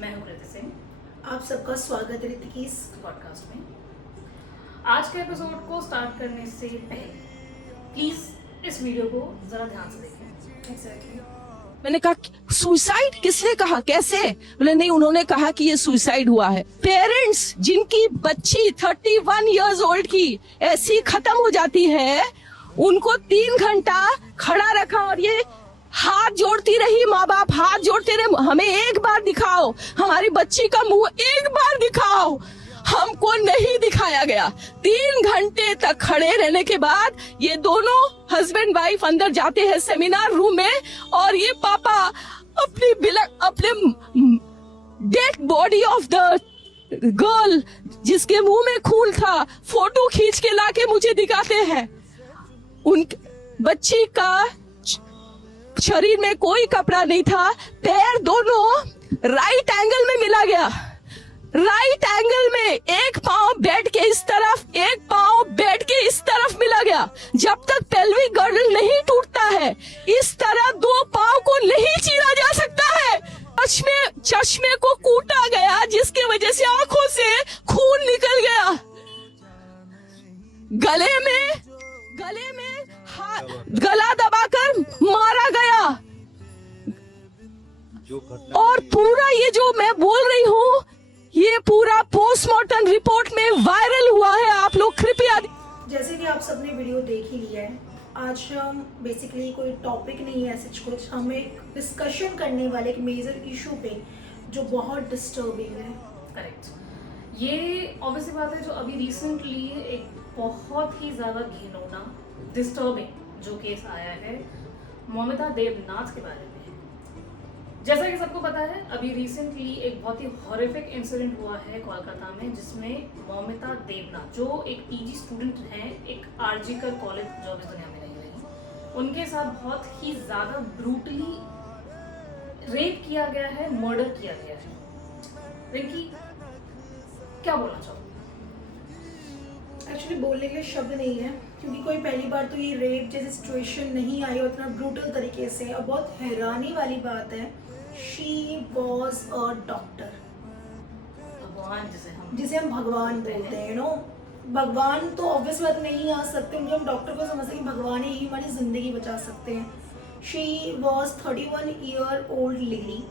मैं हूं कृति सिंह। आप सबका स्वागत है ऋतिक की इस पॉडकास्ट में। आज के एपिसोड को स्टार्ट करने से पहले प्लीज इस वीडियो को जरा ध्यान से देखें। एग्जैक्टली मैंने कहा सुसाइड किसने कहा, कैसे? बोले नहीं, उन्होंने कहा कि ये सुसाइड हुआ है। पेरेंट्स जिनकी बच्ची 31 इयर्स ओल्ड की ऐसी खत्म हो जाती है, उनको 3 घंटा खड़ा रखा और ये हाथ जोड़ती रही, माँ बाप हाथ जोड़ते रहे, हमें एक बार दिखाओ, हमारी बच्ची का मुंह एक बार दिखाओ। हमको नहीं दिखाया गया। 3 घंटे तक खड़े रहने के बाद ये दोनों हस्बैंड वाइफ अंदर जाते हैं सेमिनार रूम में, और ये पापा अपने dead body of the girl जिसके मुंह में खून था फोटो खींच के लाके मुझे दिखाते हैं। उन बच्ची का शरीर में कोई कपड़ा नहीं था, पैर दोनों राइट एंगल में मिला गया, राइट एंगल में। एक पांव बेड के इस तरफ, एक पांव बेड के इस तरफ मिला गया। जब तक पेल्विक गर्डल नहीं टूटता है, इस तरह 2 पांव को नहीं चीरा जा सकता है। चश्मे को कूटा गया, जिसकी वजह से आंखों से खून निकल गया। गले में गला दबाकर मारा गया। और पूरा ये जो मैं बोल रही हूँ, ये पूरा पोस्टमार्टम रिपोर्ट में वायरल हुआ है। आप लोग कृपया, जैसे कि आप सबने वीडियो देख ही लिया है, आज हम बेसिकली कोई टॉपिक नहीं है ऐसे कुछ, हम एक डिस्कशन करने वाले एक मेजर इशू पे जो बहुत डिस्टर्बिंग है। करेक्ट। ये ऑब्वियसली बात है, जो अभी रिसेंटली एक बहुत ही ज्यादा घिनौना डिस्टर्बिंग जो केस आया है मौमिता देवनाथ के बारे में। जैसा कि सबको पता है, अभी रिसेंटली एक बहुत ही हॉरिफिक इंसिडेंट हुआ है कोलकाता में, जिसमें मौमिता देवनाथ जो एक पीजी स्टूडेंट हैं, एक आरजीकर कॉलेज जो इस दुनिया में नहीं रही, उनके साथ बहुत ही ज्यादा ब्रूटली रेप किया गया है, मर्डर किया गया है। रिंकी, क्या बोलना चाहो? एक्चुअली बोलने के लिए शब्द नहीं है, क्योंकि कोई पहली बार तो ये रेप जैसी सिचुएशन नहीं आई और इतना ब्रूटल तरीके से। और बहुत हैरानी वाली बात है, शी वॉज अ डॉक्टर, भगवान जिसे हम भगवान बोलते हैं। नो, भगवान तो ऑब्वियस बात नहीं आ सकते, मुझे हम डॉक्टर को समझते हैं कि भगवान ही हमारी जिंदगी बचा सकते हैं। She was 31 year old lady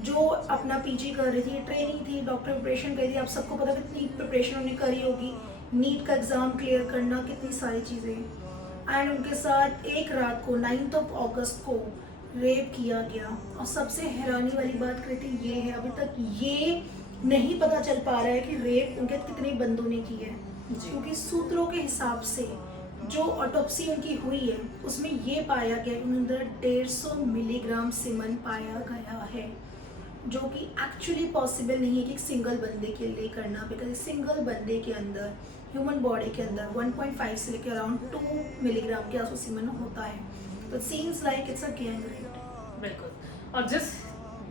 जो अपना पीजी कर रही थी, ट्रेनिंग थी, डॉक्टर प्रिपरेशन कर रही थी। आप सबको पता कितनी प्रिपरेशन उन्होंने करी होगी, नीट का एग्ज़ाम क्लियर करना, कितनी सारी चीज़ें। एंड उनके साथ एक रात को 9 अगस्त को रेप किया गया। और सबसे हैरानी वाली बात कृति ये है, अभी तक ये नहीं पता चल पा रहा है कि रेप उनके कितने बंदों ने की है, क्योंकि सूत्रों के हिसाब से जो ऑटोप्सी उनकी हुई है उसमें ये पाया गया, उनके अंदर 150 मिलीग्राम सीमेन पाया गया है, जो कि एक्चुअली पॉसिबल नहीं है कि एक सिंगल बंदे के लिए करना, बिकॉज सिंगल बंदे के अंदर, ह्यूमन बॉडी के अंदर 1.5 से लेकर अराउंड 2 मिलीग्राम के आसपास सीमेन होता है। तो it seems like it's a gang rape. बिल्कुल। और जिस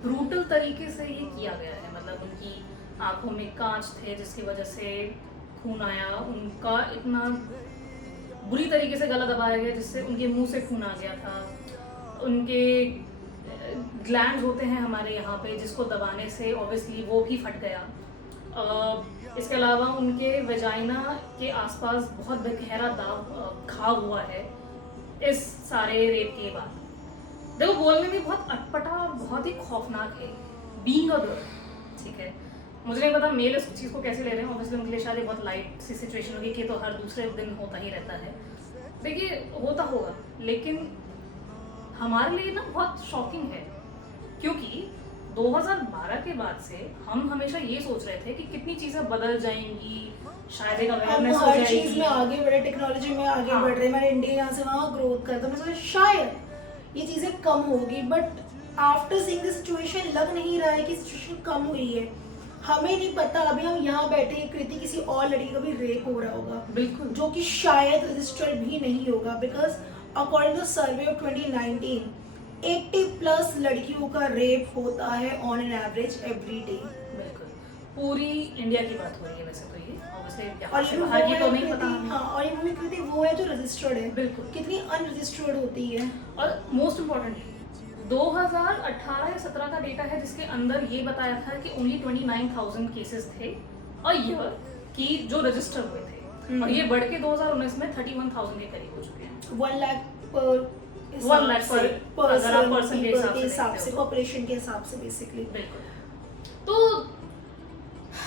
ब्रूटल तरीके से ये किया गया है, मतलब उनकी आंखों में कांच थे जिसकी वजह से खून आया, उनका इतना बुरी तरीके से गला दबाया गया जिससे उनके मुंह से खून आ गया था। उनके ग्लैंड होते हैं हमारे यहाँ पे, जिसको दबाने से ऑब्वियसली वो भी फट गया। इसके अलावा उनके वेजाइना के आसपास बहुत गहरा दाग घाव हुआ है इस सारे रेप के बाद। देखो, बोलने में बहुत अटपटा और बहुत ही खौफनाक है बीइंग अ गर्ल, ठीक है। मुझे नहीं पता मेल इस चीज़ को कैसे ले रहे हैं, ऑब्वियसली उनके लिए शायद बहुत लाइट सी सिचुएशन होगी कि तो हर दूसरे दिन होता ही रहता है। देखिए, होता होगा, लेकिन हमारे लिए ना बहुत शॉकिंग है, क्योंकि 2012 के बाद से हम हमेशा ये सोच रहे थे कि कितनी चीज़ें बदल जाएंगी, शायद एक अवेयरनेस हो हर चीज़ जाएगी, में आगे बढ़े, टेक्नोलॉजी में आगे बढ़ रहे हैं, हमारे इंडिया यहाँ से वहाँ ग्रोथ करता है, मैं सोचा शायद ये चीज़ें कम होगी। But after seeing the situation लग नहीं रहा है कि सिचुएशन कम हुई है। हमें नहीं पता, अभी हम यहाँ बैठे कृति, किसी और लड़की का भी रेप हो रहा होगा, बिल्कुल, जो कि शायद रजिस्टर्ड भी नहीं होगा, because according to survey of 2019 80+ लड़कियों का रेप होता है on an average every day. बिल्कुल। पूरी इंडिया की बात हो रही है वैसे तो ये, ऑब्वियसली और ये बाहर की तो नहीं कृति, पता। हाँ, और ये मूवी कृति वो है जो रजिस्टर्ड है, बिल्कुल। कितनी अनरजिस्टर्ड होती है। और मोस्ट इम्पॉर्टेंटली 2018 या 17 का डेटा है जिसके अंदर ये बताया था कि ओनली 29,000 केसेस थे अ ईयर की जो रजिस्टर हुए थे, और ये बढ़ के 2019 में 31,000 के करीब हो चुके हैं। 1 लाख पर 1 लाख पर अगर आप पर्सन के हिसाब से पॉपुलेशन के हिसाब से बेसिकली। बिल्कुल। तो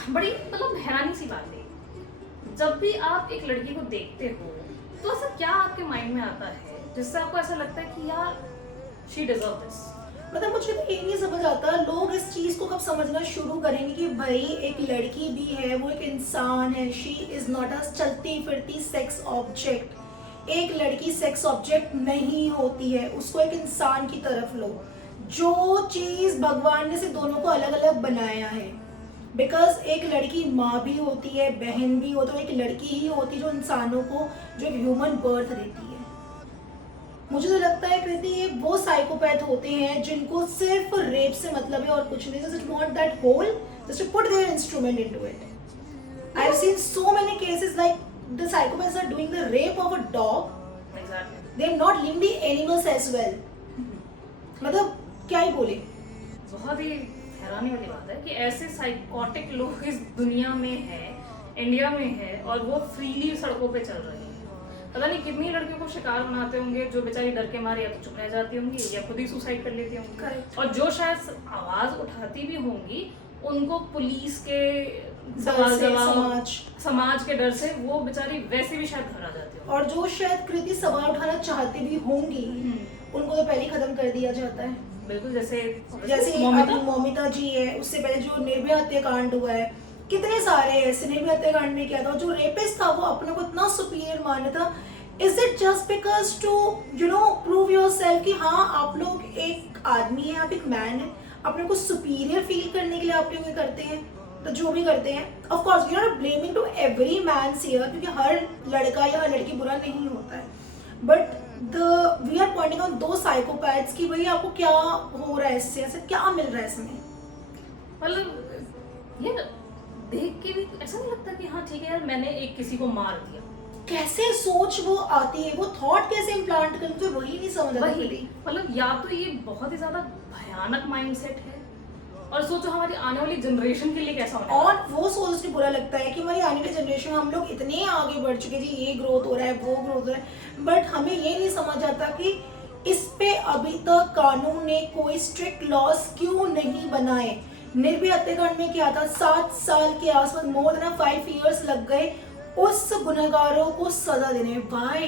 बड़ी मतलब हैरानी सी बात है, जब भी आप एक लड़की को देखते हो तो ऐसा क्या आपके माइंड में आता है जिससे आपको ऐसा लगता है कि यार शी डिजर्व दिस? मतलब मुझे तो ये नहीं समझ आता लोग इस चीज को कब समझना शुरू करेंगे कि भाई एक लड़की भी है, वो एक इंसान है, शी इज नॉट अ चलती फिरती सेक्स ऑब्जेक्ट। एक लड़की सेक्स ऑब्जेक्ट नहीं होती है, उसको एक इंसान की तरफ लो। जो चीज भगवान ने से दोनों को अलग अलग बनाया है, बिकॉज एक लड़की माँ भी होती है, बहन भी होती है, एक लड़की ही होती है जो इंसानों को जो एक ह्यूमन बर्थ देती है। मुझे तो लगता है कृति ये वो साइकोपैथ होते हैं जिनको सिर्फ रेप से मतलब है और कुछ नहीं, just want that whole just to put their instrument into it. I have seen so many cases like the psychopaths are doing the rape of a dog, exactly. They are not leaving the animals as well. मतलब क्या ही बोले। बहुत ही हैरानी वाली बात है कि ऐसे साइकोटिक लोग इस दुनिया में है, इंडिया में है, और वो फ्रीली सड़कों पे चल रहे हैं। पता नहीं कितनी लड़कियों को शिकार बनाते होंगे जो बेचारी डर के मारे या तो चुप रह जाती होंगी या खुद ही सुसाइड कर लेती होंगी। Correct. और जो शायद आवाज उठाती भी होंगी उनको पुलिस के सवाल जवाब, समाज के डर से वो बेचारी वैसे भी शायद घर आ जाती होंगी। और जो शायद कृति सवाल उठाना चाहती भी होंगी उनको तो पहले ही खत्म कर दिया जाता है। बिल्कुल, जैसे अभी मौमिता जी है, उससे पहले जो निर्भया हत्याकांड हुआ है, कितने सारे ऐसे। निर्भया हत्याकांड में क्या था, जो रेपिस्ट था वो अपने को इतना सुपीरियर माना था। Is it just because to prove yourself कि हाँ आप लोग एक आदमी है, आप एक मैन है, अपने को सुपीरियर फील करने के लिए आप लोग ये करते हैं? तो जो भी करते हैं, of course we are not blaming to every man here, क्योंकि हर लड़का या हर लड़की बुरा नहीं होता है, but we are pointing on those psychopaths कि भाई आपको क्या हो रहा है, इससे ऐसे क्या मिल रहा है इसमें। मतलब ये देख के भी ऐसा नहीं लगता कि हाँ ठीक है यार मैंने एक किसी को मार दिया? कैसे सोच वो आती है, वो थॉट कैसे इम्प्लांट कर, मुझे वही नहीं समझ आता। वही मतलब या तो ये बहुत ही ज्यादा भयानक माइंडसेट है, और सोचो हमारी आने वाली जनरेशन के लिए कैसा होगा। और वो सोचने बुरा लगता है कि हमारी आने वाली जनरेशन, हम लोग इतने आगे बढ़ चुके जी, ये ग्रोथ हो रहा है, वो ग्रोथ हो रहा है, बट हमें ये नहीं समझ आता कि इस पे अभी तक कानून ने कोई स्ट्रिक्ट लॉस क्यों नहीं बनाए। निर्भया हत्याकांड में क्या था, 7 साल के आसपास, मोर देन 5 इयर्स लग गए उस गुनहगारों को सजा देने में। व्हाई?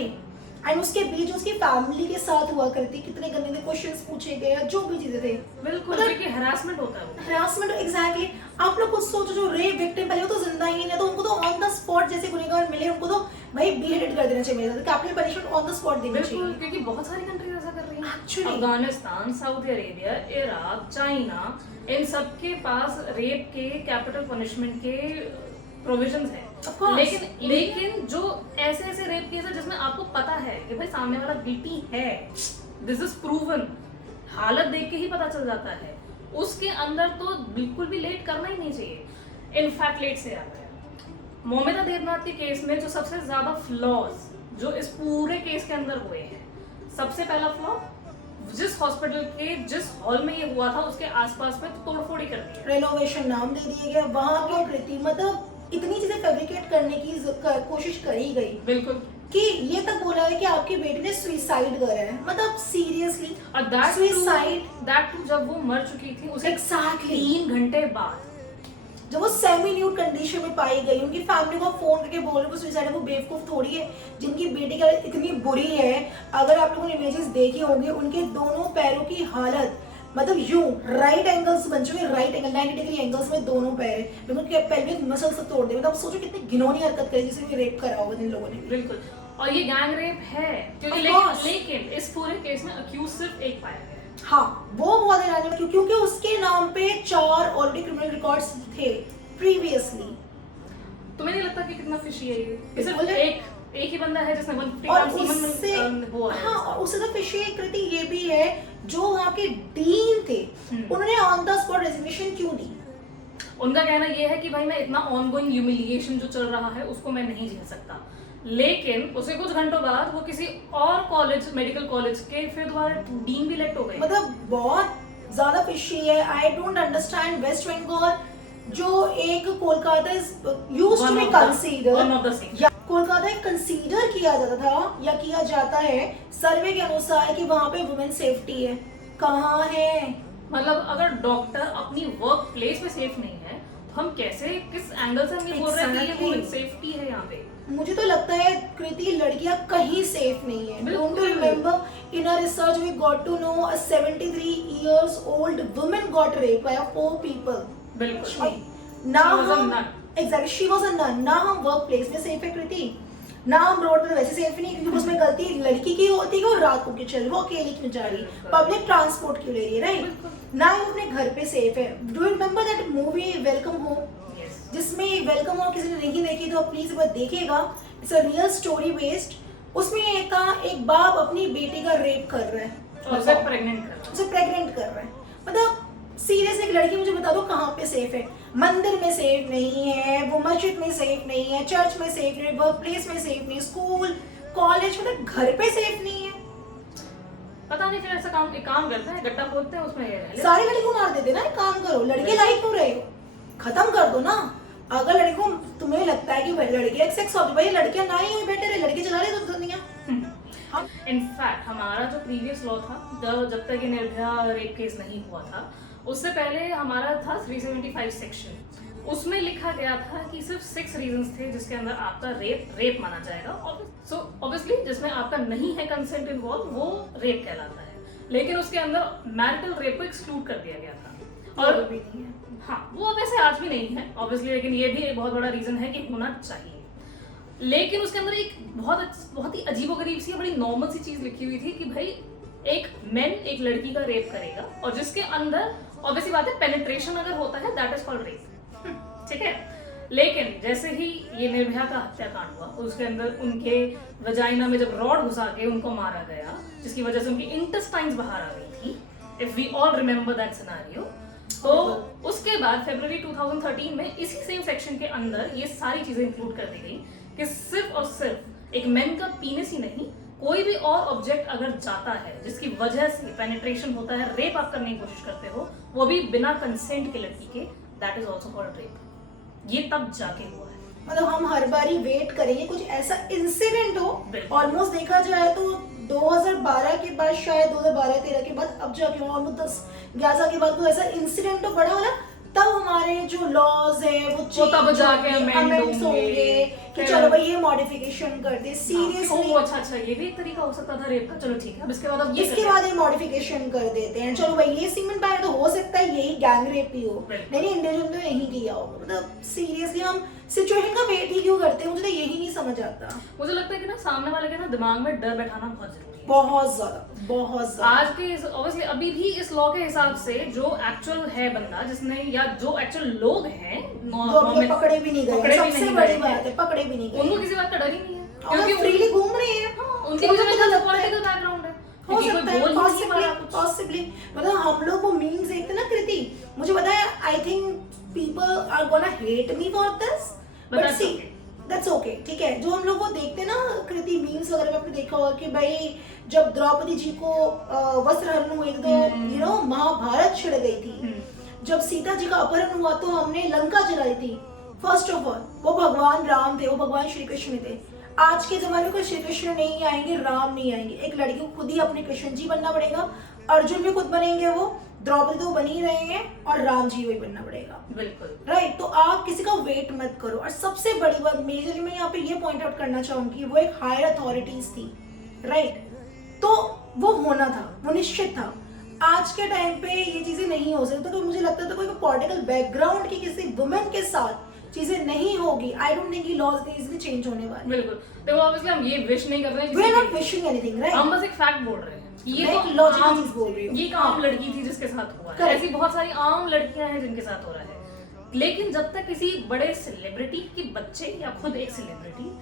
एंड उसके बीच उसकी फैमिली के साथ हुआ करती, कितने गंदे क्वेश्चंस पूछे गए, जो भी चीजें थे। बिल्कुल, क्योंकि हरासमेंट होता है। Harassment, exactly. आप लोग कुछ सोचो, जो रेप विक्टिम पहले वो तो जिंदा ही नहीं, तो उनको तो ऑन द स्पॉट जैसे गुनहगार मिले उनको तो भाई बीहेडेड कर देना चाहिए, capital punishment on the spot देनी चाहिए। बिल्कुल, क्योंकि बहुत सारी कंट्रीज ऐसा कर रही हैं। Actually. Afghanistan, Saudi Arabia, Iraq, China, इन सब के पास रेप के कैपिटल पनिशमेंट के प्रोविजंस हैं। लेकिन जो ऐसे रेप केस है जिसमें आपको पता है कि भाई सामने वाला गिल्टी है, दिस इज प्रूवन, हालत देख के ही पता चल जाता है, उसके अंदर तो बिल्कुल भी लेट करना ही नहीं चाहिए। इनफैक्ट लेट से आता है। मौमिता देवनाथ के केस में जो सबसे ज्यादा फ्लॉज जो इस पूरे केस के अंदर हुए हैं, सबसे पहला फ्लॉ, जिस हॉस्पिटल के जिस हॉल में ये हुआ था उसके आसपास में तोड़फोड़ ही कर दी, रेनोवेशन नाम दे दिया गया, वहां के प्रति मतलब इतनी चीजें फैब्रिकेट करने की कोशिश करी गई। बिल्कुल, कि ये तक बोला है कि आपकी बेटी ने सुसाइड करा है। मतलब सीरियसली, और दैट सुसाइड टू जब वो मर चुकी थी उसे Exactly. 3 घंटे बाद, जब वो सेमी न्यूड कंडीशन में पाई गई, उनकी फैमिली को फोन करके बोल रहे वो सुसाइड है, वो बेवकूफ थोड़ी है जिनकी बेटी की हालत इतनी बुरी है। अगर आप लोगों ने इमेजेस देखे होंगे, उनके दोनों पैरों की हालत मतलब यूं राइट एंगल्स बन चुके, राइट एंगल 90 डिग्री एंगल्स में दोनों पैर है, उनके पेल्विक मसल्स तोड़ दे। मतलब सोचो कितनी घिनौनी हरकत करी जिसमें रेप करा होगा जिन लोगों ने। बिल्कुल, और ये गैंग रेप है क्योंकि लेकिन इस पूरे केस में अक्यूज सिर्फ एक पाया गया है। हाँ, वो बहुत हैरानी है क्योंकि उसके नाम पे 4 ऑलरेडी क्रिमिनल रिकॉर्ड्स थे प्रीवियसली। तुम्हें नहीं लगता कि कितना फिशी है ये? बिल्कुल सिर्फ है। एक ही बंदा है जिसने 150 और ग्राम उससे सीमन हुआ है। हाँ, और उससे तो फिशी कृति ये भी है, जो वहाँ के डीन थे उन्होंने ऑन द स्पॉट रेजिग्नेशन क्यों दी? उनका कहना ये है कि भाई मैं इतना ऑनगोइंग ह्यूमिलिएशन जो चल रहा है उसको मैं नहीं झेल सकता, लेकिन उसके कुछ घंटों बाद वो किसी और कॉलेज, मेडिकल कॉलेज के फिर दोबारा डीन भी इलेक्ट हो गए। मतलब बहुत ज्यादा फिशी है। I don't understand West Bengal जो एक Kolkata used to be consider, Kolkata एक कंसीडर किया जाता था या किया जाता है सर्वे के अनुसार कि वहां पे वुमेन सेफ्टी है, कहाँ है? मतलब अगर डॉक्टर अपनी वर्क प्लेस में सेफ नहीं है तो हम कैसे, किस एंगल से हम ये बोल रहे हैं कि ये वुमेन सेफ्टी है यहाँ पे? मुझे तो लगता है कृति लड़कियां कहीं सेफ नहीं है। Don't you remember in a research we got to know a 73 years old woman got raped by 4 people। बिल्कुल। ना She was a हम nun। Exactly she was a nun. ना हम वर्क प्लेस में सेफ है कृति, ना हम रोड पे वैसे सेफ नहीं, क्योंकि उसमें गलती लड़की की होती है और रात को क्यों चल रही, वो अकेली क्यों जा रही है, पब्लिक ट्रांसपोर्ट क्यों ले रही है, राइट? ना ही अपने घर पे सेफ है। Do you remember that movie welcome home, जिसमें वेलकम होम किसी ने नहीं देखी तो प्लीज एक बार देखिएगा, it's a real story based. उसमें एक बाप अपनी बेटी का रेप कर रहा है और उसे प्रेग्नेंट कर रहा है। मतलब सीरियस एक लड़की, मुझे बता दो कहाँ पे सेफ है? मंदिर में सेफ नहीं है, वो मस्जिद में सेफ नहीं है, चर्च में सेफ नहीं है, वर्क प्लेस में सेफ नहीं, स्कूल कॉलेज, मतलब घर पे सेफ नहीं है। पता नहीं, फिर ऐसा एक काम करते हैं, गड्ढा खोदते हैं, उसमें सारी लड़की को मार देते ना। एक काम करो, लड़के लाइक क्यों रहे हो, खत्म कर दो ना। अगर लड़की को तुम्हें लगता है कि लड़के एक सेक्स ऑब्जेक्ट, भाई लड़कियां ना ही बेटर है, लड़के चला रहे तो दुनिया। इनफैक्ट हमारा जो प्रीवियस लॉ था, जब तक ये निर्भया रेप केस नहीं हुआ था, उससे पहले हमारा था 375 सेक्शन। उसमें लिखा गया था कि सिर्फ 6 रीजंस थे जिसके अंदर आपका रेप माना जाएगा। सो ऑब्वियसली जिसमें आपका नहीं है कंसेंट इन्वॉल्व, वो रेप कहलाता है। लेकिन उसके अंदर मैरिटल रेप को एक्सक्लूड कर दिया गया था। और भी नहीं है, हाँ, वो वैसे आज भी नहीं है ऑब्वियसली, लेकिन ये भी एक बहुत बड़ा रीजन है कि होना चाहिए। लेकिन उसके अंदर एक बहुत ही अजीबोगरीब सी, बड़ी नॉर्मल सी चीज लिखी हुई थी कि भाई एक लड़की का रेप करेगा, और जिसके अंदर ऑब्वियसली बात है पेनिट्रेशन अगर होता है दैट इज कॉल्ड रेप, ठीक है। लेकिन जैसे ही ये निर्भया का हत्याकांड हुआ, उसके अंदर उनके वजाइना में जब रॉड घुसा के उनको मारा गया, जिसकी वजह से उनकी इंटेस्टाइन्स बाहर आ गई थी, if we all remember that scenario, तो उसके बाद फरवरी 2013 में इसी सेम सेक्शन के अंदर ये सारी चीजें इंक्लूड कर दी गई कि सिर्फ और सिर्फ एक मेन का पीनिस ही नहीं, कोई भी और ऑब्जेक्ट अगर जाता है जिसकी वजह से पेनिट्रेशन होता है, रेप आप करने की कोशिश करते हो, वो भी बिना कंसेंट के लड़की के, that is also called rape. ये तब जाके हुआ है। मतलब हम हर बारी वेट करेंगे कुछ ऐसा इंसिडेंट हो। ऑलमोस्ट देखा जाए तो 2012 के बाद, शायद 2012-13 के बाद, अब जाके ऑलमोस्ट 10-11 के बाद कोई ऐसा इंसिडेंट हो बड़ा वाला, तब हमारे जो लॉज है वो तब जाके अमेंड्स होंगे कि चलो भाई ये मॉडिफिकेशन कर दे। सीरियसली अच्छा ये भी एक तरीका हो सकता था रेप का, चलो ठीक है, अब इसके बाद इसके बाद ये मॉडिफिकेशन कर देते हैं, चलो भाई ये सीमेंट पाया तो हो सकता है यही गैंग रेप ही हो, नहीं इंडिविजुअल तो यही किया हो। मतलब सीरियसली हम सिचुएशन का वेट ही क्यों करते हैं, मुझे तो यही नहीं समझ आता। मुझे लगता है कि ना सामने वाले के ना दिमाग में डर बैठाना बहुत जरूरी है, बहुत ज्यादा। आज के ऑब्वियसली अभी भी इस लॉ के हिसाब से जो एक्चुअल है बंदा, जिसने या जो एक्चुअल लोग हैं पकड़े भी नहीं गए, सबसे बड़ी बात है, पकड़े भी नहीं गए, उनको किसी बात का डर ही नहीं है, क्योंकि फ्रीली घूम रहे हैं, उनके पॉलिटिकल बैकग्राउंड है, हो सकता है पॉसिबली। मतलब हम लोग वो मीम्स देखते ना कृति, मुझे पता है I think people are gonna hate me for this, but see that's okay, ठीक है। जो हम लोग वो देखते ना कृति मीम्स वगैरह में, आपने देखा होगा कि भाई जब द्रौपदी जी को वस्त्र हरण हुए तो यू नो महाभारत छिड़ गई थी, जब सीता जी का अपहरण हुआ तो हमने लंका जलाई थी। फर्स्ट ऑफ ऑल वो भगवान राम थे, वो भगवान श्री कृष्ण थे। आज के जमाने में श्री कृष्ण नहीं आएंगे, राम नहीं आएंगे, एक लड़की को खुद ही अपने कृष्ण जी बनना पड़ेगा, अर्जुन भी खुद बनेंगे, वो द्रौपदी तो बन ही रहे हैं, और राम जी वही बनना पड़ेगा, बिल्कुल राइट। तो आप किसी का वेट मत करो। और सबसे बड़ी बात मेजरली मैं यहाँ पे ये पॉइंट आउट करना चाहूंगी, वो एक हायर अथॉरिटीज थी, राइट, तो वो होना था, वो निश्चित था। आज के टाइम पे ये चीजें नहीं हो सकती, तो मुझे लगता था कोई पॉलिटिकल बैकग्राउंड की किसी वुमेन के साथ चीजें नहीं होगी। I don't think laws easily change होने वाले। बिल्कुल, देखो ऑब्वियसली हम ये विश नहीं कर रहे हैं, we are not wishing anything, right, हम बस एक फैक्ट बोल रहे हैं। ये मैं तो लॉजिकल चीज बोल रही हूँ, ये एक आम लड़की थी जिसके साथ हुआ है, ऐसी बहुत सारी आम लड़कियां हैं जिनके साथ हो रहा है। लेकिन जब तक किसी बड़े सेलिब्रिटी के बच्चे, या खुद एक सेलिब्रिटी,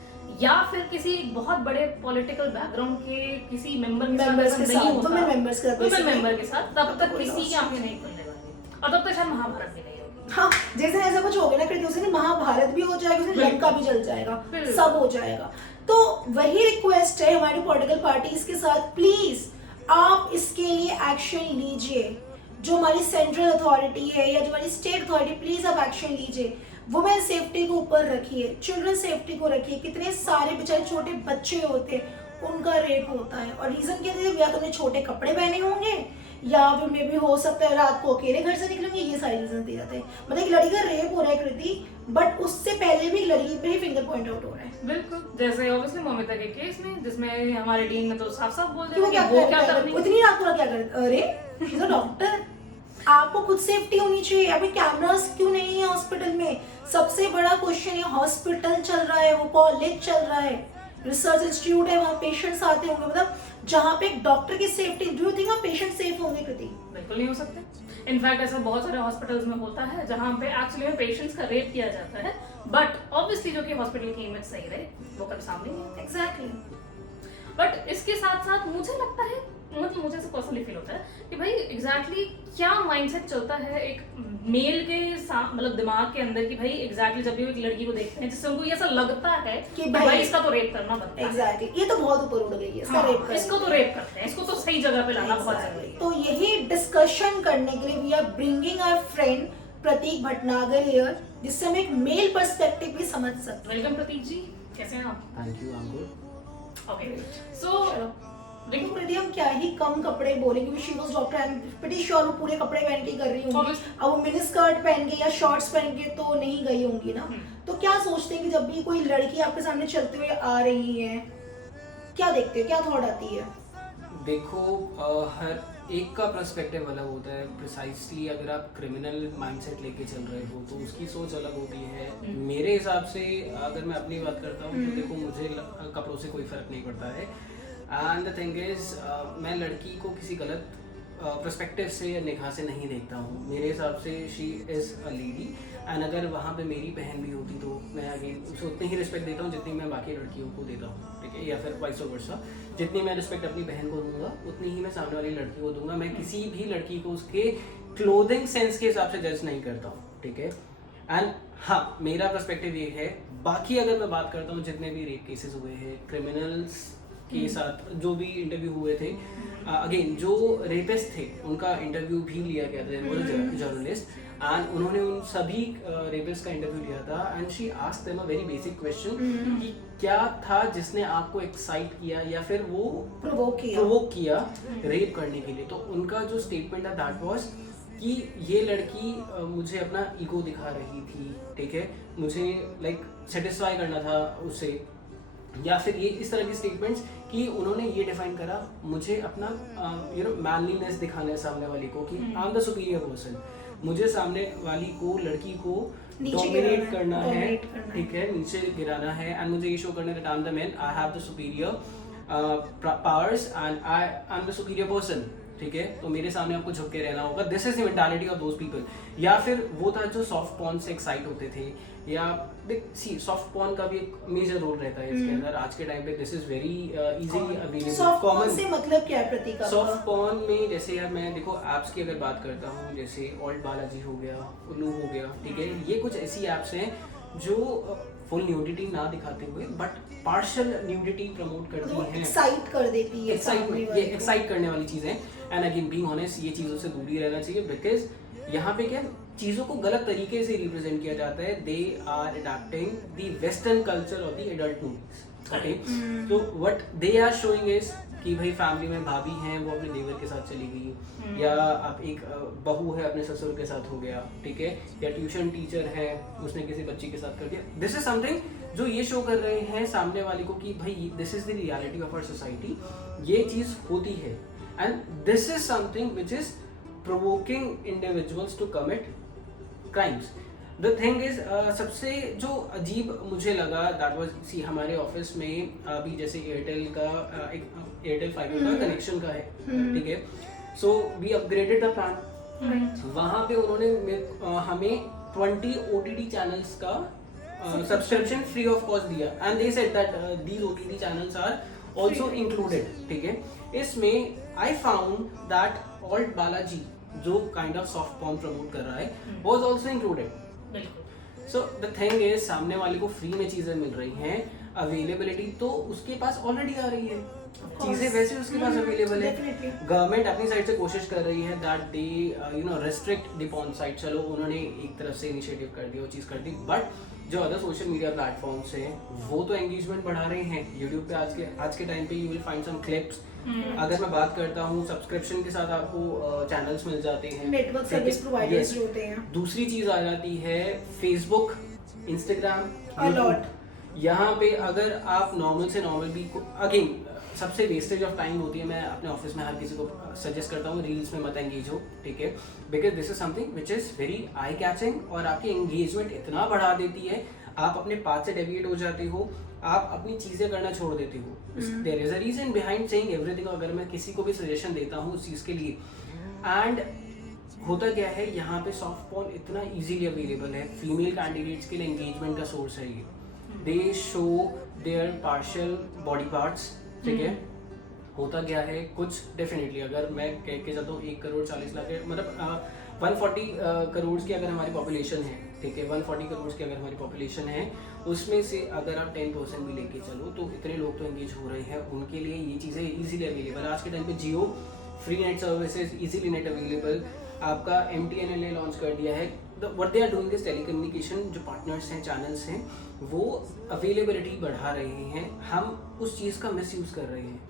या फिर किसी एक बहुत बड़े पॉलिटिकल बैकग्राउंड के किसी मेंबर के साथ नहीं होता, वुमेन मेंबर के साथ, तब तक किसी की आंखें नहीं खुलने वाली, और तब तक शायद महाभारत भी नहीं होगी। हाँ, जैसे ऐसा कुछ हो गया ना कि उस दिन महाभारत भी हो जाएगा, उस दिन लंका भी जल जाएगा, सब हो जाएगा। तो वही रिक्वेस्ट है हमारी पॉलिटिकल पार्टीज के साथ, प्लीज आप इसके लिए एक्शन लीजिए। जो हमारी सेंट्रल अथॉरिटी है या जो हमारी स्टेट अथॉरिटी, प्लीज आप एक्शन लीजिए। वुमेन सेफ्टी को ऊपर रखिए, चिल्ड्रन सेफ्टी को रखिए। कितने सारे बेचारे छोटे बच्चे होते हैं, उनका रेप होता है, और रीजन क्या है, या तो उन्हें छोटे कपड़े पहने होंगे या फिर मे भी हो सकता है रात को अकेले घर से निकलेंगे, ये सारे रीजन दिए जाते हैं। मतलब एक लड़की का रेप हो रहा है कृति, बट उससे पहले भी लड़की पे ही फिंगर पॉइंट आउट हो रहा है। बिल्कुल, जैसे ऑब्वियसली ममिता के केस में, जिसमें हमारे डीन ने तो साफ साफ बोल कि दिया वो कि क्या वो क्या कर करनी। इतनी रात को क्या कर, अरे शी इज अ डॉक्टर, आपको खुद सेफ्टी होनी चाहिए। अभी कैमरास क्यों नहीं है हॉस्पिटल में? सबसे बड़ा क्वेश्चन है, हॉस्पिटल चल रहा है, वो कॉलेज चल रहा है, रिसर्च इंस्टीट्यूट है, वहाँ पेशेंट्स आते होंगे, मतलब जहाँ पे एक डॉक्टर की safety, do you think patient safe होंगे कृति? बिल्कुल नहीं हो सकते। इनफैक्ट ऐसा बहुत सारे हॉस्पिटल्स में होता है जहाँ पे एक्चुअली में पेशेंट्स का रेप किया जाता है, बट ऑब्वियसली जो कि हॉस्पिटल की इमेज सही रहे वो कभी सामने नहीं आता। एग्जैक्टली। बट इसके साथ साथ मुझे लगता है, मतलब मुझे ऐसा पर्सनली फील होता है कि भाई एग्जैक्टली क्या माइंडसेट चलता है एक मेल के मतलब दिमाग के अंदर कि भाई एग्जैक्टली जब भी वो एक लड़की को देखते हैं जिससे उनको ये ऐसा लगता है कि भाई इसका तो रेप करना बनता है। एग्जैक्टली, ये तो बहुत ऊपर उड़ गई है, इसका रेप करना। इसको तो रेप करते हैं, इसको तो सही जगह पे लाना बहुत जरूरी है। तो यही डिस्कशन करने के लिए we are bringing our friend Pratik Bhatnagar here, जिससे हम एक मेल पर्सपेक्टिव भी समझ सकते हैं। वेलकम प्रतीक जी, कैसे हैं आप? Thank you, I am good. Okay, so देखो प्रीति, हम क्या ही कम कपड़े बोलेंगे, क्योंकि she was doctor, I am pretty sure वो पूरे कपड़े पहन के कर रही होंगी। Obviously. अब वो मिनी स्कर्ट पहन के या शॉर्ट्स पहन के तो नहीं गई होंगी ना। तो क्या सोचते हैं कि जब भी कोई लड़की आपके सामने चलते हुए आ रही है, क्या देखते हो, क्या थॉट आती है? देखो, हर एक का पर्सपेक्टिव अलग होता है। प्रिसाइसली अगर आप क्रिमिनल माइंडसेट लेके चल रहे हो तो उसकी सोच अलग होती है। मेरे हिसाब से अगर मैं अपनी बात करता हूँ तो देखो, मुझे कपड़ों से कोई फर्क नहीं पड़ता है। एंड द थिंग इज, मैं लड़की को किसी गलत पर्सपेक्टिव से या निगाह से नहीं देखता हूँ। मेरे हिसाब से she is a lady, and अगर वहाँ पे मेरी बहन भी होती तो मैं अगेन उसे उतनी ही रिस्पेक्ट देता हूँ जितनी मैं बाकी लड़कियों को देता हूँ, ठीक है, या फिर वाइस वर्सा। जितनी मैं रिस्पेक्ट अपनी बहन को दूंगा उतनी ही मैं सामने वाली लड़की को दूंगा। मैं किसी भी लड़की को उसके क्लोथिंग सेंस के हिसाब से जज नहीं करता हूँ, ठीक है। एंड हाँ, मेरा पर्सपेक्टिव ये है। बाकी अगर मैं बात करता हूँ, जितने भी रेप केसेस हुए हैं क्रिमिनल्स के साथ, जो भी इंटरव्यू हुए थे, अगेन जो रेपिस्ट थे उनका इंटरव्यू भी लिया गया था, वो जर्नलिस्ट, एंड उन्होंने उन सभी रेपिस्ट का इंटरव्यू लिया था। And she asked them a very basic question कि क्या था जिसने आपको एक्साइट किया या फिर वो प्रोवोक किया रेप करने के लिए। तो उनका जो स्टेटमेंट है दैट वाज कि ये लड़की मुझे अपना ईगो दिखा रही थी, ठीक है, मुझे लाइक सेटिस्फाई करना था उससे, या फिर ये इस तरह की स्टेटमेंट्स कि उन्होंने ये डिफाइन करा, मुझे अपना मैनलीनेस दिखाना है सामने वाली को कि I am the superior person, मुझे सामने वाली को, लड़की को डोमिनेट करना है, ठीक है, नीचे गिराना है, एंड मुझे ये शो करना है that I am the man, I have the superior powers and I am the superior person, ठीक है। तो मेरे सामने आपको झुक के रहना होगा। This is the mentality of those people. या फिर वो था जो सॉफ्ट पॉर्न से एक्साइट होते थे, या देख सी सॉफ्ट पॉर्न का भी एक मेजर रोल रहता है इसके अंदर। आज के टाइम पे this is very easily available. Soft porn से मतलब क्या है प्रतीक? सॉफ्ट पॉर्न में जैसे यार मैं देखो ऐप्स की अगर बात करता हूँ, जैसे ऑल्ट बालाजी हो गया, उल्लू हो गया, ठीक है, ये कुछ ऐसी ऐप्स हैं जो फुल न्यूडिटी ना दिखाते हुए बट पार्शियल न्यूडिटी प्रमोट करती हैं, एक्साइट कर देती है, एक्साइटमेंट, ये एक्साइट करने वाली चीज़ है। एंड अगेन बीइंग ऑनेस्ट, ये चीज़ों से दूरी रहना चाहिए, बिकॉज यहाँ पे क्या चीज़ों को गलत तरीके से रिप्रेजेंट किया जाता है। They are adapting the western culture of the adult movies, okay. तो what they are showing is कि भाई फैमिली में भाभी हैं, वो अपने देवर के साथ चली गई, या आप एक बहू है अपने ससुर के साथ हो गया, ठीक है, या ट्यूशन टीचर है उसने किसी बच्ची के साथ कर दिया। दिस इज समथिंग जो ये शो कर रहे हैं सामने वाले को कि भाई this is the reality of our society, ये चीज़ होती है, and this is something which is provoking individuals to commit crimes. The thing is सबसे जो अजीब मुझे लगा दैट वाज, सी हमारे ऑफिस में अभी जैसे एयरटेल का एक एयरटेल फाइबर का कनेक्शन का है, ठीक है, so we upgraded the plan. वहाँ पे उन्होंने हमें 20 OTT चैनल्स का सब्सक्रिप्शन फ्री ऑफ कॉस्ट दिया, and they said that these OTT channels are also included, ठीक है। इसमें I found that Alt Balaji जो kind of soft porn promote कर रहा है was also included. So the thing is सामने वाले को फ्री में चीजें मिल रही हैं, अवेलेबिलिटी तो उसके पास ऑलरेडी आ रही है, चीजें वैसे उसके पास अवेलेबल है। Definitely. गवर्नमेंट अपनी साइड से कोशिश कर रही है that they restrict the porn site, चलो उन्होंने एक तरफ से इनिशिएटिव कर दिया, वो चीज़ कर दी, बट जो अदर सोशल मीडिया प्लेटफॉर्म्स हैं वो तो एंगेजमेंट बढ़ा रहे हैं। यूट्यूब पे आज के टाइम पे you will find some clips. अगर मैं बात करता हूँ सब्सक्रिप्शन के साथ आपको चैनल्स मिल जाते हैं, नेटवर्क सर्विस प्रोवाइडर्स Yes. जो होते हैं। दूसरी चीज आ जाती है फेसबुक, इंस्टाग्राम, A lot. यहाँ पे अगर आप नॉर्मल से नॉर्मल भी अगेन सबसे वेस्टेज ऑफ टाइम होती है, मैं अपने ऑफिस में हर किसी को सजेस्ट करता हूँ रील्स में मत एंगेज हो, ठीक है, because this is something which is very eye catching और आपकी एंगेजमेंट इतना बढ़ा देती है, आप अपने पाथ से डेविएट हो जाते हो, आप अपनी चीजें करना छोड़ देते हो। There is a reason behind saying everything. अगर मैं किसी को भी सजेशन देता हूँ उस चीज के लिए, एंड होता क्या है यहाँ पे सॉफ्ट पॉर्न इतना इजीली अवेलेबल है, फीमेल कैंडिडेट्स के लिए एंगेजमेंट का सोर्स है ये। दे show their partial body parts, ठीक है। होता क्या है कुछ डेफिनेटली अगर मैं कह के चलता हूँ 1 करोड़ 40 लाख मतलब 140 करोड़ की अगर हमारी पॉपुलेशन है, ठीक है, 140 करोड़ की अगर हमारी पॉपुलेशन है, उसमें से अगर आप 10% भी लेके चलो तो इतने लोग तो एंगेज हो रहे हैं, उनके लिए ये चीज़ें इजीली अवेलेबल है। आज के टाइम पे Jio free net services, easily net available, आपका MTNL ने लॉन्च कर दिया है। What they are doing is telecommunication, जो पार्टनर्स हैं, चैनल्स हैं, वो अवेलेबिलिटी बढ़ा रहे हैं, हम उस चीज़ का मिसयूज कर रहे हैं,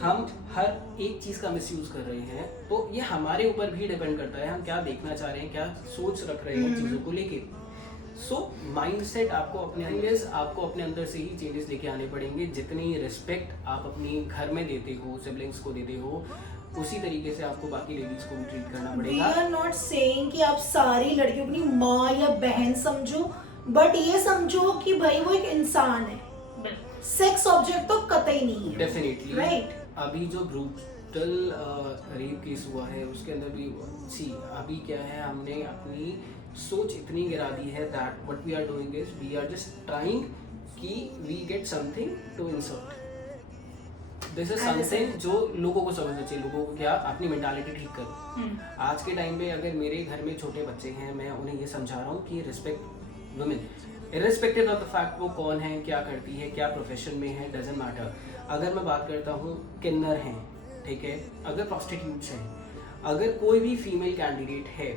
हम हर एक चीज़ का मिसयूज कर रहे हैं। तो ये हमारे ऊपर भी डिपेंड करता है हम क्या देखना चाह रहे हैं, क्या सोच रख रहे हैं चीज़ों को लेके। सो माइंडसेट आपको अपने अंदर से ही चेंजेस लेके आने पड़ेंगे। जितनी रिस्पेक्ट आप अपनी घर में देते हो, सिबलिंग्स को देते हो, उसी तरीके से आपको बाकी लेडीज को भी ट्रीट करना वी पड़ेगा। आर नॉट सेइंग कि आप सारी लड़कियों को अपनी माँ या बहन समझो, बट ये समझो कि भाई वो एक इंसान है, बिल्कुल। सेक्स ऑब्जेक्ट तो कतई नहीं है। Definitely right. अभी जो ब्रूटल रेप केस हुआ है उसके अंदर भी अभी क्या है, हमने अपनी सोच इतनी गिरा दी है that what we are doing is we are just trying कि we get something to insert. This is something जो लोगों को समझना चाहिए, लोगों को क्या अपनी मेंटालिटी ठीक करो। आज के टाइम पे अगर मेरे घर में छोटे बच्चे हैं, मैं उन्हें ये समझा रहा हूँ कि respect women, irrespective of the fact वो कौन है, क्या करती है, क्या प्रोफेशन में है, डजंट मैटर। अगर मैं बात करता हूँ किन्नर हैं, ठीक है, अगर प्रोस्टिट्यूट्स हैं, अगर कोई भी फीमेल कैंडिडेट है,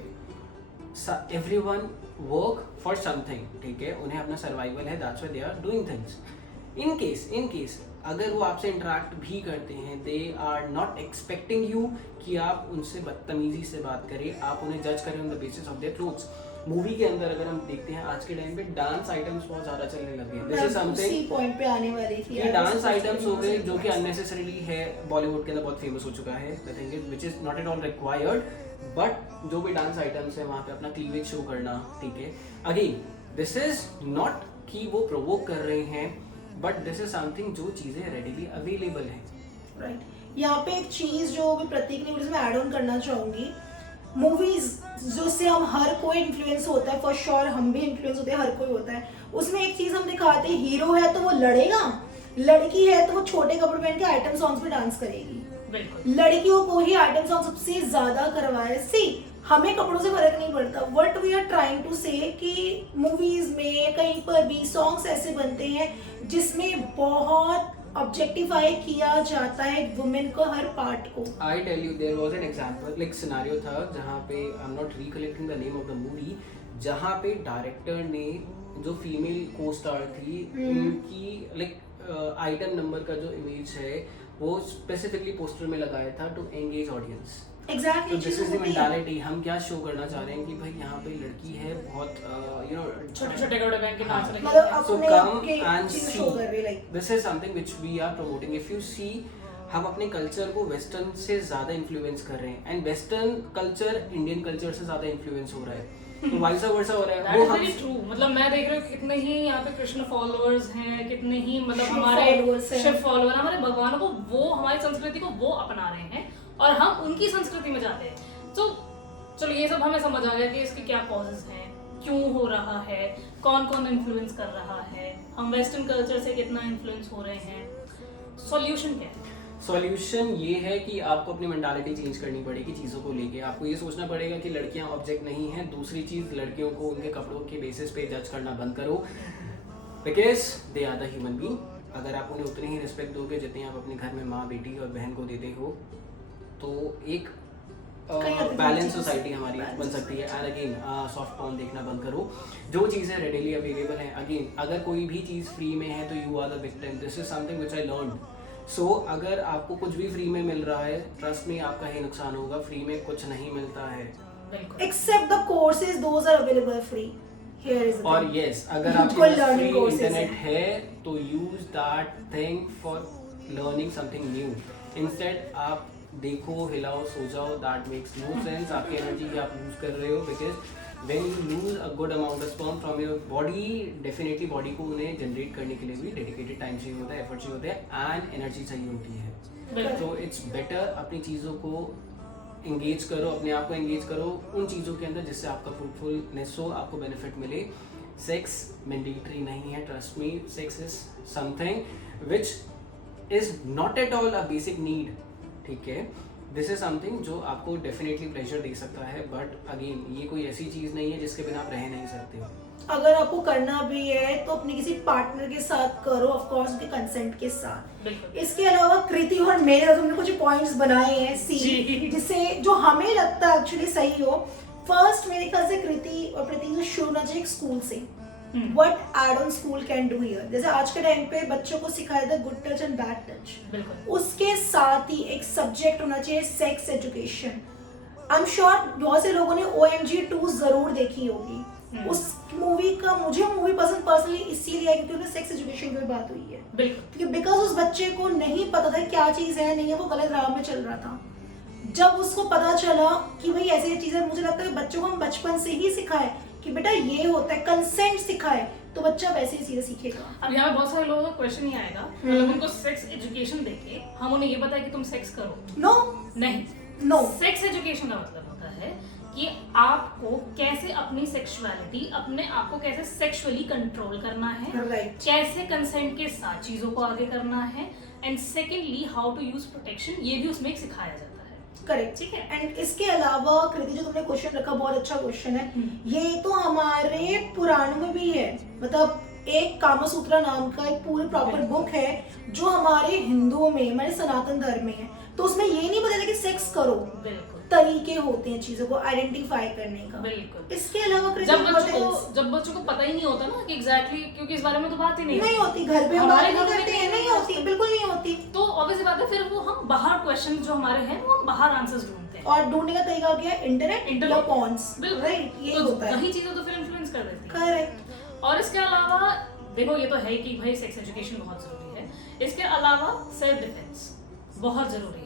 एवरीवन वर्क फॉर समथिंग, ठीक है, उन्हें अपना सर्वाइवल है, that's why they are doing things. In case अगर वो आपसे इंटरेक्ट भी करते हैं, they are not expecting you कि आप उनसे बदतमीजी से बात करें, आप उन्हें जज करें on the basis of their clothes. Movie के अंदर अगर हम देखते हैं आज के टाइम पे डांस आइटम्स बहुत ज्यादा चलने लगे हैं। दिस इज उसी पॉइंट पे आने वाली थी। ये डांस आइटम्स हो गए जो कि अननेसेसरीली है, बॉलीवुड के अंदर बहुत फेमस हो चुका है, the thing is which is not at all required, but जो भी डांस आइटम्स है वहाँ पे अपना क्लीवेज शो करना, ठीक है, अगेन दिस इज नॉट कि वो प्रोवोक कर रहे हैं, बट दिस इज समथिंग जो चीजें रेडीली अवेलेबल है। राइट। यहाँ पे एक चीज जो भी प्रतीक ने मैं ऐड ऑन करना चाहूंगी, मूवीज जो से हम हर कोई इन्फ्लुएंस होता है, फॉर श्योर हम भी इन्फ्लुएंस होते हैं, हर कोई होता है। उसमें एक चीज हम दिखाते हैं, हीरो है तो वो लड़ेगा, लड़की है तो वो छोटे कपड़े पहन के आइटम सॉन्ग्स पे डांस करेगी। बिल्कुल। लड़कियों को ही आइटम सॉन्ग सबसे ज्यादा करवाए। सी हमें कपड़ों से फर्क नहीं पड़ता। What we are trying to say कि मूवीज में कहीं पर भी सॉन्ग्स ऐसे बनते हैं जिसमें बहुत ऑब्जेक्टिफाई किया जाता है वुमेन को, हर पार्ट को। I tell you, there was an example, like scenario था जहाँ पे I'm not recollecting the name of the movie, जहाँ पे डायरेक्टर ने जो फीमेल को स्टार थी उनकी लाइक आइटम नंबर का जो इमेज है वो स्पेसिफिकली पोस्टर में लगाया था to engage audience. Exactly. This is the mentality. हम क्या शो करना चाह रहे हैं कि भाई यहाँ पे लड़की है, बहुत छोटे छोटे कपड़े पहन के नाच रही मतलब है। So अपने come आप के and चीज़ see. शो कर रही है, like This is something which we are promoting. If you see, हम अपने कल्चर को वेस्टर्न से ज्यादा इन्फ्लुएंस कर रहे हैं, and western culture Indian culture से ज्यादा इन्फ्लुएंस हो रहा है, तो वाइस वर्सा हो रहा है। That वो is हम very true. मतलब मैं देख रही हूँ कितने ही यहाँ पे कृष्ण फॉलोअर्स हैं, कितने ही मतलब शिव हमारे followers हैं। शिव फॉलोअर, हमारे भगवान को वो, हमारी संस्कृति को वो अपना रहे हैं और हम उनकी संस्कृति में जाते हैं। तो चलो ये सब हमें समझ आ गया कि इसके क्या कॉजेज हैं, क्यों हो रहा है, कौन कौन इन्फ्लुएंस कर रहा है, हम वेस्टर्न कल्चर से कितना इन्फ्लुएंस हो रहे हैं। सॉल्यूशन क्या है? सॉल्यूशन ये है कि आपको अपनी मेंटालिटी चेंज करनी पड़ेगी चीज़ों को लेके। आपको ये सोचना पड़ेगा कि लड़कियां ऑब्जेक्ट नहीं हैं। दूसरी चीज़, लड़कियों को उनके कपड़ों के बेसिस पे जज करना बंद करो। Because they are the human being. अगर आप उन्हें उतनी ही रिस्पेक्ट दोगे जितनी आप अपने घर में माँ, बेटी और बहन को देते हो, तो एक बैलेंस सोसाइटी हमारी बन सकती है। एंड अगेन सॉफ्ट पॉर्न देखना बंद करो। जो चीज़ें रेडिली अवेलेबल हैं, अगेन अगर कोई भी चीज़ फ्री में है तो you are the victim. This is something which I learn. So अगर आपको कुछ भी फ्री में मिल रहा है, ट्रस्ट में आपका ही नुकसान होगा। फ्री में कुछ नहीं मिलता है। बिल्कुल। except the courses, those are available free. Here is the और thing. यस, अगर आपके कोई पास learning फ्री courses इंटरनेट हैं। है तो use that thing for learning something new. Instead आप देखो, हिलाओ, सो जाओ, दैट मेक्स नो सेंस। आपकी एनर्जी की आप यूज कर रहे हो, because when you lose a good amount of sperm from your body, definitely body को उन्हें जनरेट करने के लिए भी डेडिकेटेड टाइम चाहिए होता है, एफर्ट चाहिए होता है एंड एनर्जी चाहिए होती है। बिल्कुल। तो इट्स बेटर अपनी चीज़ों को इंगेज करो, अपने आप को इंगेज करो उन चीज़ों के अंदर जिससे आपका फ्रूटफुलनेस हो, आपको बेनिफिट मिले। सेक्स मैंडेटरी नहीं है, trust me. Sex is something which is not at all a basic need, ठीक है। दिस इज समथिंग जो आपको डेफिनेटली प्लेजर दे सकता है, बट अगेन ये कोई ऐसी चीज़ नहीं है जिसके बिना आप रह नहीं सकते हो। अगर आपको करना भी है तो अपने किसी पार्टनर के साथ करो, ऑफ कोर्स उनके कंसेंट के साथ। बिल्कुल। इसके अलावा कृति और मेरे तरफ हमने कुछ पॉइंट्स बनाए हैं जी। सी, जिससे जो हमें लगता है एक्चुअली सही हो। फर्स्ट मेरे ख्याल से कृति और प्रतीक को शुरू होना चाहिए एक स्कूल से। What add on school can do here, जैसे आज के टाइम पे बच्चों को सिखाया था good touch and bad touch, बिल्कुल। उसके साथ ही एक सब्जेक्ट होना चाहिए sex education. I am sure बहुत से लोगों ने OMG 2 जरूर देखी होगी। उस मूवी का मुझे मूवी पसंद पर्सनली इसीलिए है क्योंकि उसमें सेक्स एजुकेशन की बात हुई है। बिल्कुल। क्योंकि बिकॉज उस बच्चे को नहीं पता था क्या चीज है नहीं है, वो गलत राह में चल रहा था। जब उसको पता चला कि भाई ऐसी चीजें, मुझे लगता है कि बच्चों को हम बचपन से ही सिखाए कि बेटा ये होता है, कंसेंट सिखाए, तो बच्चा वैसे ही सीधे सीखेगा। अब यहाँ पे बहुत सारे लोगों का क्वेश्चन ही आएगा, मतलब उनको सेक्स एजुकेशन देके हम उन्हें ये पता है कि तुम सेक्स करो। नो नहीं, नो, सेक्स एजुकेशन का मतलब होता है कि आपको कैसे अपनी सेक्सुअलिटी, अपने आप को कैसे सेक्सुअली कंट्रोल करना है, राइट, कैसे कंसेंट के साथ चीजों को आगे करना है, and secondly how to use protection, ये भी उसमें एक सिखाया जाता है। करेक्ट, ठीक है। एंड इसके अलावा कृति जो तुमने क्वेश्चन रखा बहुत अच्छा क्वेश्चन है। ये तो हमारे पुराणों में भी है, मतलब एक कामसूत्रा नाम का एक पूरी प्रॉपर बुक है जो हमारे हिंदुओं में, हमारे सनातन धर्म में है। तो उसमें ये नहीं बताया कि सेक्स करो, बिल्कुल तरीके होते हैं चीजों को आइडेंटिफाई करने का। बिल्कुल। इसके अलावा कृति जब बच्चों को पता ही नहीं होता ना कि एग्जैक्टली, क्योंकि इस बारे में तो बात ही नहीं होती, घर पे हम बात हमारे नहीं घर में करते हैं, नहीं होती, बिल्कुल नहीं होती। तो ऑब्वियसली बात है, फिर वो हम बाहर क्वेश्चन जो हमारे हैं वो हम बाहर आंसर्स ढूंढते हैं। और ढूंढने का तरीका क्या है? इंटरनेट या पॉन्स, बिल्कुल। राइट, ये तो होता है। वही चीजें तो फिर इन्फ्लुएंस कर देती है। करेक्ट। और इसके अलावा देखो, ये तो है कि भाई सेक्स एजुकेशन बहुत जरूरी है। इसके अलावा सेल्फ डिफेंस बहुत जरूरी है,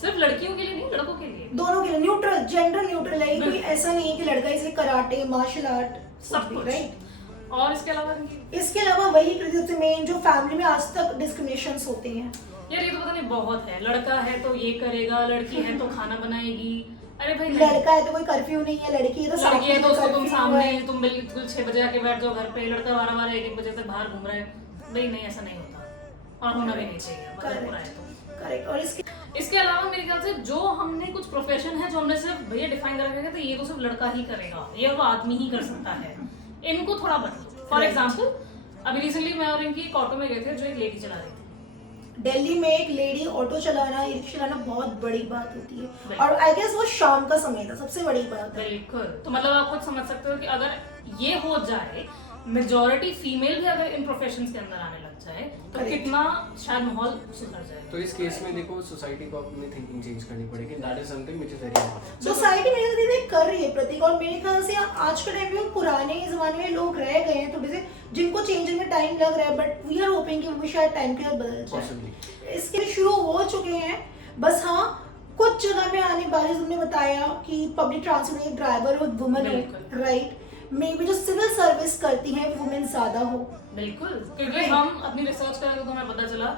सिर्फ लड़कियों के लिए नहीं, लड़कों के लिए दोनों के लिए न्यूट्रल, जेंडर न्यूट्रल है, कोई बिल्कुल। ऐसा नहीं है कि लड़का इसे कराटे, मार्शल आर्ट, सब कुछ। राइट। और इसके अलावा इसके अलावा वही सबसे मेन जो फैमिली में आज तक डिस्क्रिमिनेशंस होते हैं। यार ये तो पता नहीं बहुत है, लड़का है तो ये करेगा, लड़की है तो खाना बनाएगी। अरे भाई नहीं। लड़का है तो कोई कर्फ्यू नहीं है, लड़की है तो साथ लड़की है में तो उसको तुम कर्फ्यू सामने, है। तुम बिल्कुल 6 बजे आके बैठ जाओ घर पे, लड़का 12-12 1-1 बजे तक बाहर घूम रहा है। भाई नहीं, ऐसा नहीं होता और होना भी नहीं चाहिए अगर बुरा है तो। करेक्ट। और इसके अलावा मेरे ख्याल से जो हमने कुछ प्रोफेशन है जो हमने सिर्फ भैया डिफाइन कर रखा है तो ये तो सिर्फ लड़का ही करेगा, ये वो आदमी ही कर सकता है, इनको थोड़ा बदलो। फॉर एग्जाम्पल अभी रिसेंटली मैं और इनकी एक ऑटो में गए थे जो एक लेडी चला रही थी। दिल्ली में एक लेडी ऑटो चलाना, रिक्शा चलाना बहुत बड़ी बात होती है, और आई गेस वो शाम का समय था, सबसे बड़ी बात है। बिल्कुल। तो मतलब आप खुद समझ सकते हो कि अगर ये हो जाए, मेजॉरिटी फीमेल भी अगर इन प्रोफेशंस के अंदर आने लग जाए तो Correct. कितना शायद माहौल सुधर जाए। तो इस केस में देखो, सोसाइटी को अपनी थिंकिंग चेंज करनी पड़ेगी। That is something which is very important. Society मेरे धीरे कर रही है प्रतीक, और मेरे ख्याल से आज के टाइम में पुराने जमाने में लोग रह गए हैं थोड़े से, जिनको चेंज में टाइम लग रहा है, बट वी आर होपिंग कि वो शायद टाइम के साथ बदल जाए। इसके शुरू हो चुके हैं, बस हाँ कुछ जगह में आने वाले, तुमने बताया कि पब्लिक ट्रांसपोर्ट एक ड्राइवर हो वुमन हो, बिल्कुल। राइट, मे बी जो सिविल सर्विस करती हैं वुमेन ज्यादा हो। बिल्कुल, क्योंकि हम अपनी रिसर्च करें तो हमें पता चला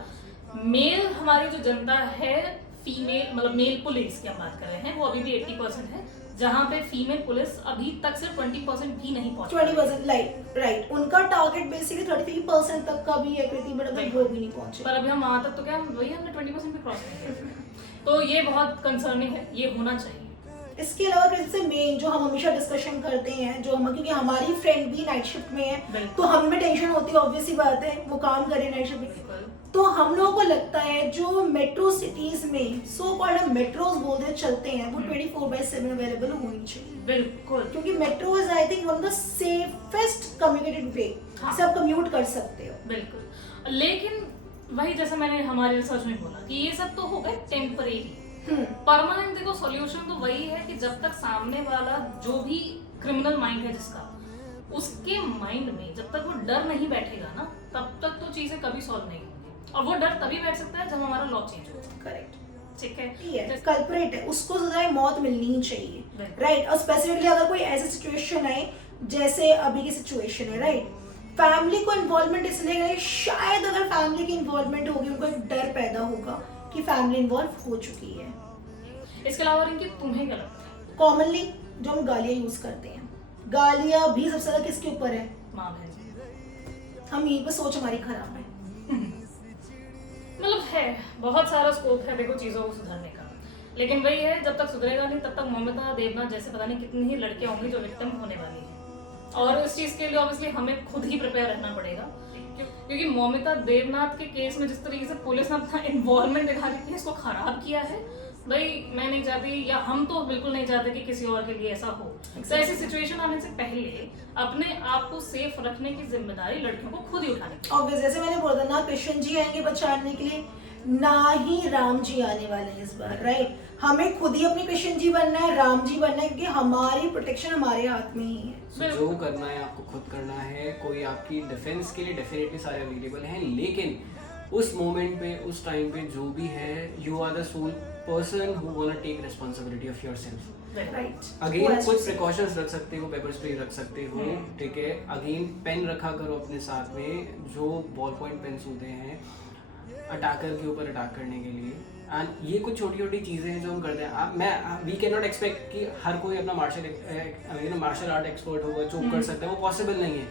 मेल हमारी जो जनता है, फीमेल मतलब मेल पुलिस की हम बात कर रहे हैं, वो अभी भी 80% है, जहाँ पे फीमेल पुलिस अभी तक सिर्फ 20% भी नहीं पहुंची। 20% राइट, उनका टारगेट बेसिकली 33% तक का भी है कृति, बट अभी वो भी नहीं पहुंचे। पर अभी हम वहां तक तो क्या, वही हमने 20% भी क्रॉस नहीं किया। तो ये बहुत कंसर्निंग है, ये होना चाहिए। इसके अलावा जैसे मेन जो हम हमेशा डिस्कशन करते हैं, जो हम, क्योंकि हमारी फ्रेंड भी नाइट शिफ्ट में है बिल्कुल। तो हमें टेंशन होती है, ऑब्वियस सी बात है, वो काम करे नाइट शिफ्ट में। तो हम लोगों को लगता है जो मेट्रो सिटीज में सो कॉल्ड मेट्रोज बोलते चलते हैं वो 24/7 अवेलेबल होनी चाहिए, बिल्कुल, क्योंकि metro is I think one of the safest communicated way, हाँ। सब कम्यूट कर सकते हो। बिल्कुल। लेकिन वही जैसे मैंने हमारे रिसर्च में बोला कि ये सब तो हो गए टेम्परेरी, परमानेंट देखो सॉल्यूशन तो वही है कि जब तक सामने वाला जो भी क्रिमिनल माइंड है जिसका, उसके माइंड में जब तक वो डर नहीं बैठेगा ना, तब तक तो चीजें कभी सॉल्व नहीं होंगी। और वो डर तभी बैठ सकता है जब हमारा लॉ चेंज हो। करेक्ट, ठीक है, ये कल्प्रेट है, उसको सजा मौत मिलनी ही चाहिए, बिल्कुल। राइट। और स्पेसिफिकली अगर कोई ऐसी सिचुएशन है जैसे अभी की सिचुएशन है, राइट, फैमिली को इन्वॉल्वमेंट इसलिए है, शायद अगर फैमिली की इन्वॉल्वमेंट होगी उनको एक डर पैदा होगा कि फैमिली इन्वॉल्व हो चुकी है। इसके अलावा रिंकी तुम्हें क्या लगता है? कॉमनली जो हम गालियां यूज करते हैं, गालियां भी सबसे ज्यादा किसके ऊपर है? माँ बहन। हम यहीं पे सोच हमारी खराब है। मतलब है बहुत सारा स्कोप है देखो चीजों को सुधारने का, लेकिन वही है जब तक सुधरेगा नहीं तब तक ममता देवनाथ जैसे पता नहीं कितनी ही लड़कियां होंगी जो विक्टिम होने वाली हैं। और इस चीज के लिए ऑब्वियसली हमें खुद ही प्रिपेयर रहना पड़ेगा, क्योंकि ममता देवनाथ के केस में जिस तरीके से पुलिस ने अपना इन्वॉल्वमेंट दिखा के इसको खराब किया है, भाई मैं नहीं चाहती या हम तो बिल्कुल नहीं चाहते कि किसी और के लिए ऐसा हो। तो ऐसी सिचुएशन आने से पहले अपने आप को सेफ रखने की जिम्मेदारी लड़कियों को खुद ही उठानी चाहिए। और जैसे मैंने बोला था ना, कृष्ण जी आएंगे बचाने के लिए, ना ही राम जी आने वाले हैं इस बार, राइट। हमें खुद ही अपने कृष्ण जी बनना है, राम जी बनना है, क्योंकि हमारी प्रोटेक्शन हमारे हाथ में ही है। So, जो करना है आपको खुद करना है, कोई आपकी डिफेंस के लिए डेफिनेटली सारे अवेलेबल हैं, लेकिन उस मोमेंट पे, उस टाइम पे जो भी है, you are the sole person who want to take responsibility of yourself. Right, again कुछ प्रिकॉशंस रख सकते हो, पेपर स्प्रे रख सकते हो, ठीक है। अगेन पेन रखा करो अपने साथ में, जो बॉल पॉइंट पेन्स होते हैं अटैकर के ऊपर अटैक करने के लिए। एंड ये कुछ छोटी छोटी चीज़ें हैं जो हम करते हैं। वी कैन नॉट एक्सपेक्ट कि हर कोई अपना मार्शल आर्ट एक्सपर्ट होगा जो कर सकता है, वो पॉसिबल नहीं है।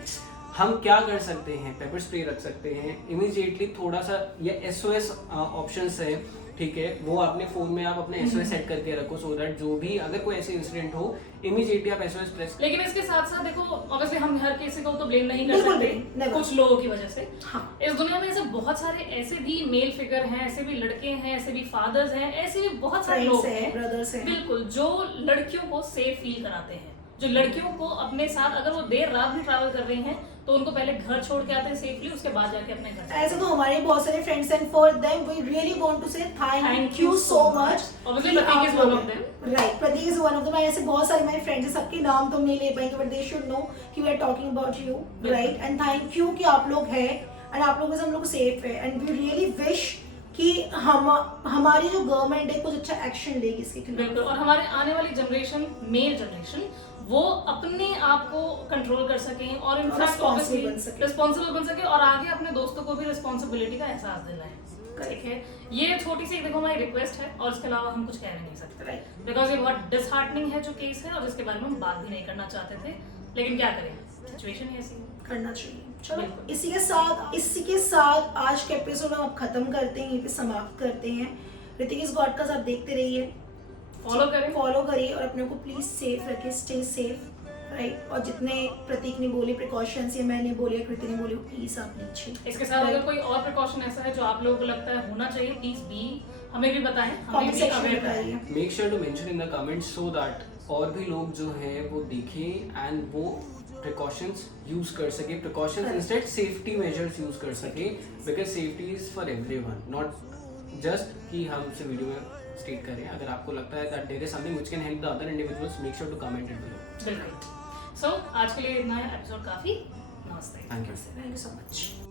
हम क्या कर सकते हैं, पेपर स्प्रे रख सकते हैं इमीडिएटली, थोड़ा सा ये SOS ऑप्शंस है, ठीक है, वो अपने फोन में आप अपने SOS सेट करके रखो, सो दैट जो भी अगर कोई ऐसे इंसिडेंट हो इमीडिएटली आप SOS प्रेस। लेकिन इसके साथ साथ देखो ऑब्वियसली हम हर किसी को तो ब्लेम नहीं कर बिल्कुल सकते, नहीं, never। कुछ लोगों की वजह से। हाँ। इस दुनिया में ऐसे बहुत सारे ऐसे भी मेल फिगर हैं, ऐसे भी लड़के हैं, ऐसे भी फादर्स हैं, ऐसे भी बहुत सारे लोग हैं, ब्रदर्स हैं, बिल्कुल, जो लड़कियों को सेफ फील कराते हैं, जो लड़कियों को अपने साथ अगर वो देर रात भी ट्रैवल कर रही हैं तो उनको पहले घर छोड़ के आते हैं सेफली, उसके बाद जाके अपने घर। ऐसे तो हमारे बहुत सारे friends and for them we really want to say thank you so much. Obviously, Prateek is one of them. Right, Prateek is one of them. ऐसे बहुत सारे मेरे फ्रेंड्स हैं, सबके नाम तो नहीं ले पाएंगे, बट दे शुड नो कि we are talking about you, right. And thank you कि आप लोग हैं एंड आप लोगों से हम लोग सेफ है। एंड वी रियली विश कि हमारी जो गवर्नमेंट है कुछ अच्छा एक्शन लेगी इसके खिलाफ। बिल्कुल, और हमारे आने वाली जनरेशन, मेल जनरेशन, वो अपने आप को कंट्रोल कर सकें और इनफैक्ट रिस्पॉन्सिबल बन सके और आगे अपने दोस्तों को भी रिस्पॉन्सिबिलिटी का एहसास दिलाएं। ठीक है, ये छोटी सी देखो हमारी रिक्वेस्ट है और इसके अलावा हम कुछ कह नहीं सकते, राइट, बिकॉज ये बहुत डिसहार्टनिंग है जो केस है और जिसके बारे में हम बात भी नहीं करना चाहते थे, लेकिन क्या करें, सिचुएशन ही ऐसी है। करना चाहिए। चलो बिल्कुल। इसी के साथ आज के एपिसोड हम खत्म करते हैं, यहीं पे समाप्त करते हैं। ऋतिक इस पॉडकास्ट आप देखते रहिए, फॉलो करिए और अपने को प्लीज सेफ रखिए, स्टे सेफ, राइट। और जितने प्रतीक ने बोले प्रिकॉशंस या मैंने बोले या कृति ने बोले प्लीज आप लीजिए। इसके साथ अगर कोई और प्रिकॉशन ऐसा है जो आप लोगों को लगता है होना चाहिए, प्लीज भी हमें भी बताएं, हमें भी अवेयर कराइए। Make sure to mention in the comments so that और भी लोग जो है वो देखें एंड वो प्रिकॉशंस यूज कर सके, precautions instead safety measures use कर सके, because safety is for everyone, not just कि हम से वीडियो में स्टेट करें। अगर आपको लगता है that there is something which can help the other individuals, make sure to comment it below. बिल्कुल। सो आज के लिए इतना है, एपिसोड काफी। नमस्ते। Thank you so much.